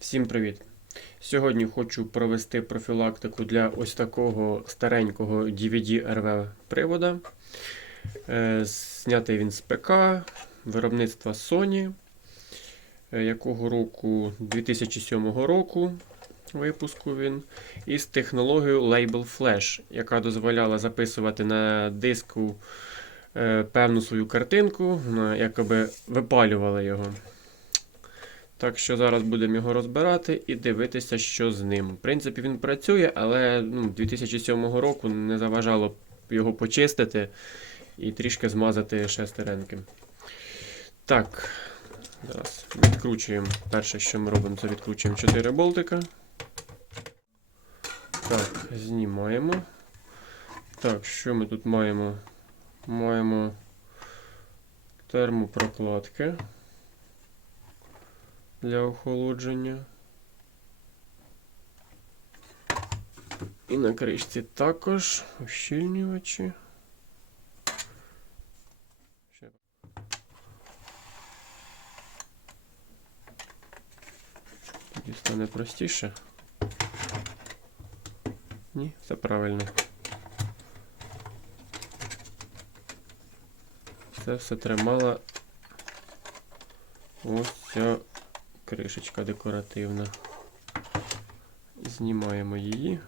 Всім привіт! Сьогодні хочу провести профілактику для ось такого старенького DVD RV привода. Е, Знятий він з ПК, виробництва Sony. Е, Якого року? 2007 року випуску він. І з технологією Label Flash, яка дозволяла записувати на диску е, певну свою картинку, якоби випалювала його. Так що зараз будемо його розбирати і дивитися, що з ним. В принципі, він працює, але ну, 2007 року не заважало його почистити і трішки змазати шестеренки. Так, зараз відкручуємо. Перше, що ми робимо, це відкручуємо 4 болтика. Так, знімаємо. Так, що ми тут маємо? Маємо термопрокладки для охолодження. І на кришці також ущільнювачі. Тоді стане простіше. Ні, все правильно. Це все тримала ось ця кришечка декоративна. Знімаємо її.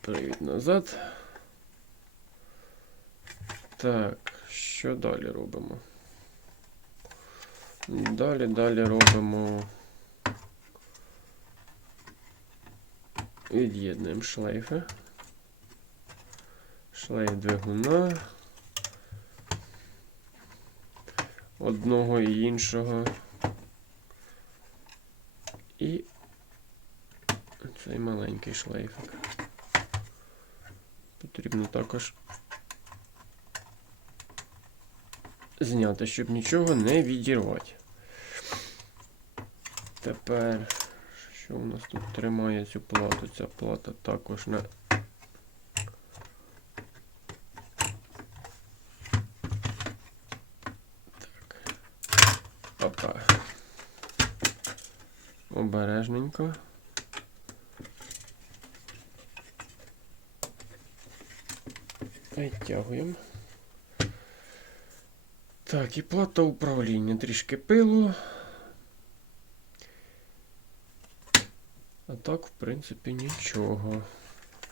Привід назад. Так, що далі робимо? Далі, далі робимо. Від'єднуємо шлейфи. Шлейф двигуна. Одного і іншого. І цей маленький шлейфик. Потрібно також зняти, щоб нічого не відірвати. Тепер, що у нас тут тримає цю плату? Ця плата також на так. Опа. Обережненько. Відтягуємо. Так, і плата управління. Трішки пилу. А так, в принципі, нічого.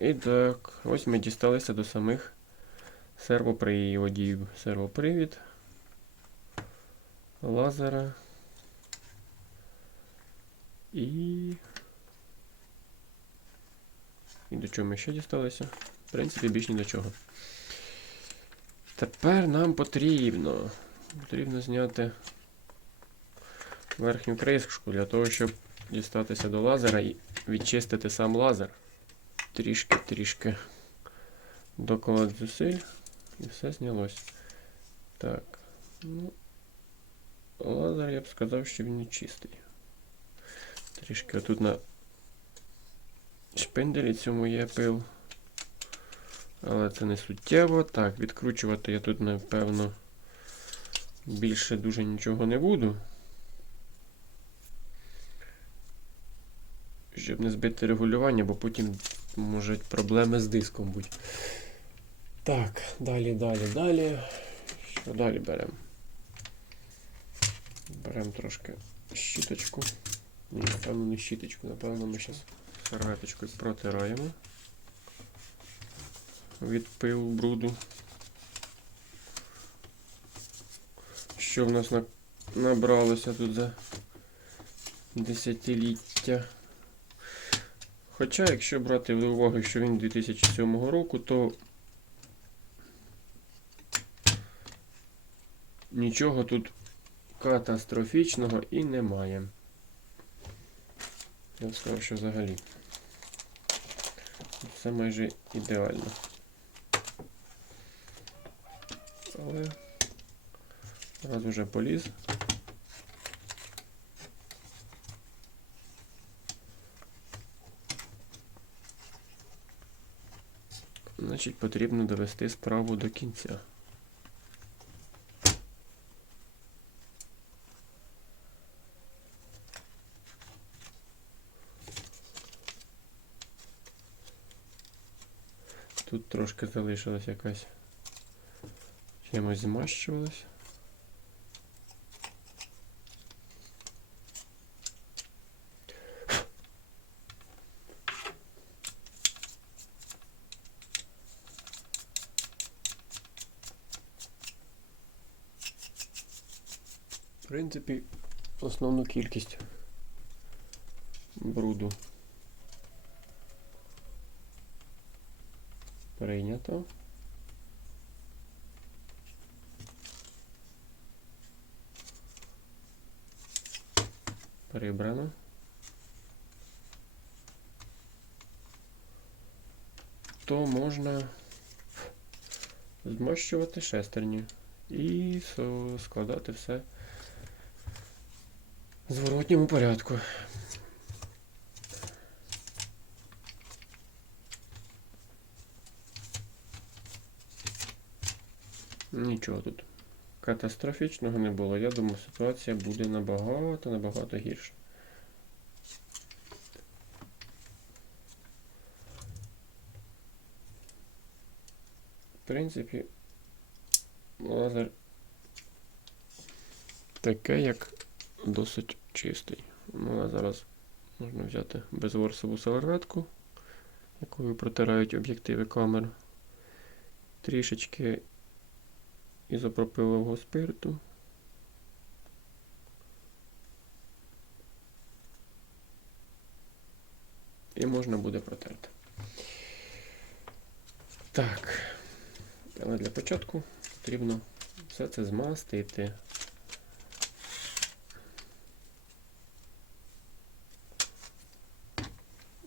І так, ось ми дісталися до самих сервоприводів. Сервопривід, лазера. І. І до чого ми ще дісталися? В принципі, більш ні до чого. Тепер нам потрібно. Потрібно зняти верхню кришку для того, щоб дістатися до лазера і відчистити сам лазер. Трішки-трішки доклад зусиль і все знялось. Так. Ну, лазер я б сказав, що він не чистий. Трішки отут на шпинделі цьому є пил. Але це не суттєво. Так, відкручувати я тут, напевно, більше дуже нічого не буду. Щоб не збити регулювання, бо потім можуть проблеми з диском бути. Так, далі, далі, далі. Що далі беремо? Беремо трошки щіточку. Ні, напевно, не щіточку, напевно, ми зараз серветочкою протираємо від пилу бруду. Що в нас на... набралося тут за десятиліття. Хоча, якщо брати до уваги, що він 2007 року, то нічого тут катастрофічного і немає. Я сказав, що взагалі. Все майже ідеально. Але раз уже поліз. Значить, потрібно довести справу до кінця. Тут трошки залишилась якась. Чимось змащувалась. В принципі, основну кількість бруду прийнято. Прибрано. То можна змащувати шестерні і складати все в зворотньому порядку. Нічого тут катастрофічного не було. Я думаю, ситуація буде набагато, набагато гірша. В принципі, лазер таке, як досить чистий. Ну, зараз можна взяти безворсову серветку, якою протирають об'єктиви камер. Трішечки ізопропилового спирту. І можна буде протерти. Так. Але для початку потрібно все це змастити.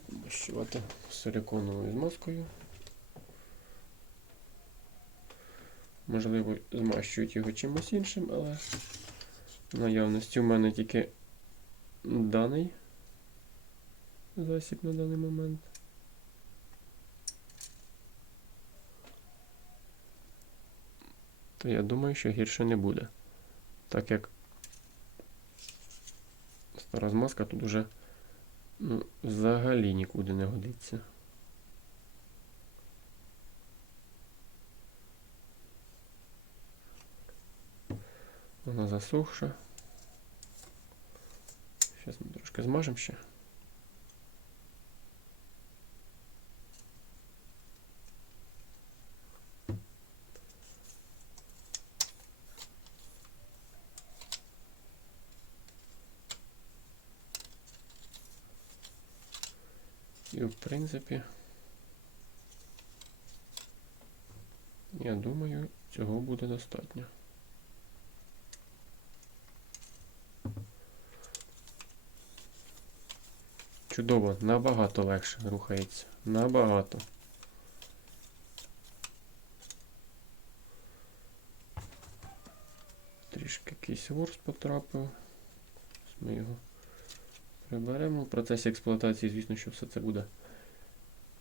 Вмащувати силиконовою змазкою. Можливо, змащують його чимось іншим, але наявності в мене тільки даний засіб на даний момент. То я думаю, що гірше не буде. Так як стара змазка тут уже ну, взагалі нікуди не годиться. Вона засохша. Зараз ми трошки змажемо ще. І в принципі, я думаю, цього буде достатньо. Чудово, набагато легше рухається. Набагато. Трішки якийсь ворс потрапив. Ми його приберемо. В процесі експлуатації, звісно, що все це буде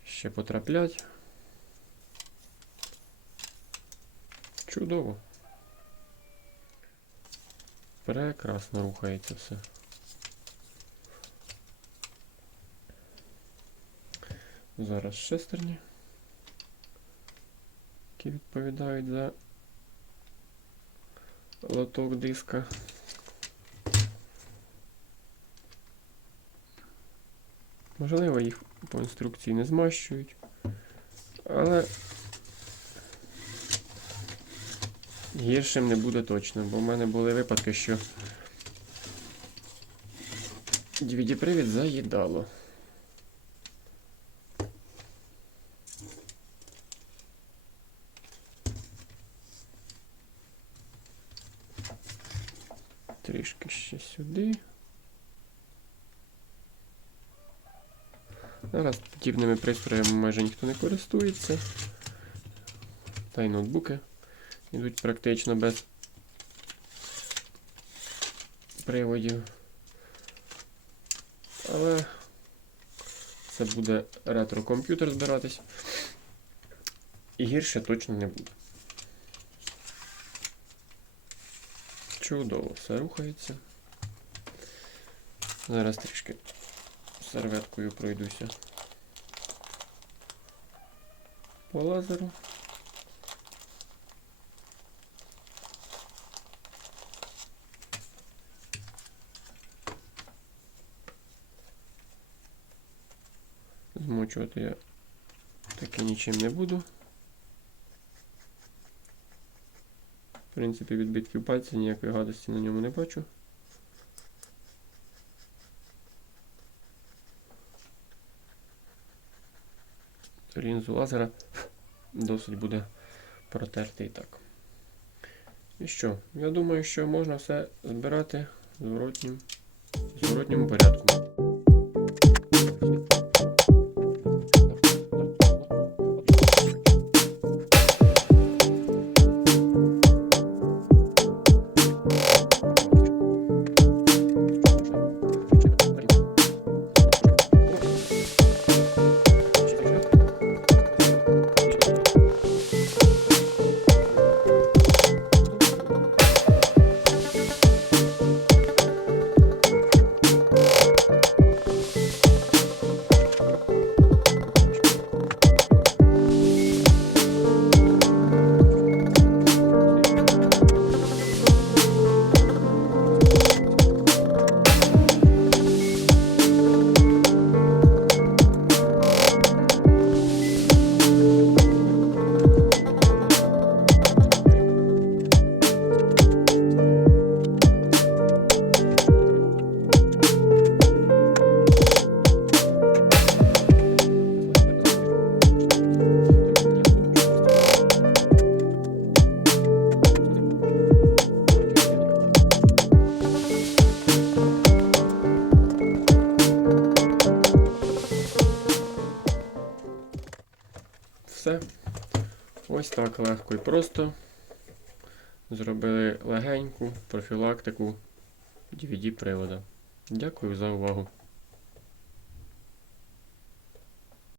ще потраплять. Чудово. Прекрасно рухається все. Зараз шестерні, які відповідають за лоток диска. Можливо, їх по інструкції не змащують, але гіршим не буде точно, бо в мене були випадки, що DVD-привід заїдало. Трішки ще сюди. Зараз подібними пристроями майже ніхто не користується. Та й ноутбуки йдуть практично без приводів. Але це буде ретро-комп'ютер збиратись. І гірше точно не буде. Чудово, все рухається. Зараз трішки серветкою пройдуся. по лазеру. Змочувати я таки нічим не буду. В принципі, відбитків пальців ніякої гадості на ньому не бачу. Лінзу лазера досить буде протерти і так. І що? Я думаю, що можна все збирати в зворотньому порядку. Так легко і просто. Зробили легеньку профілактику DVD привода. Дякую за увагу.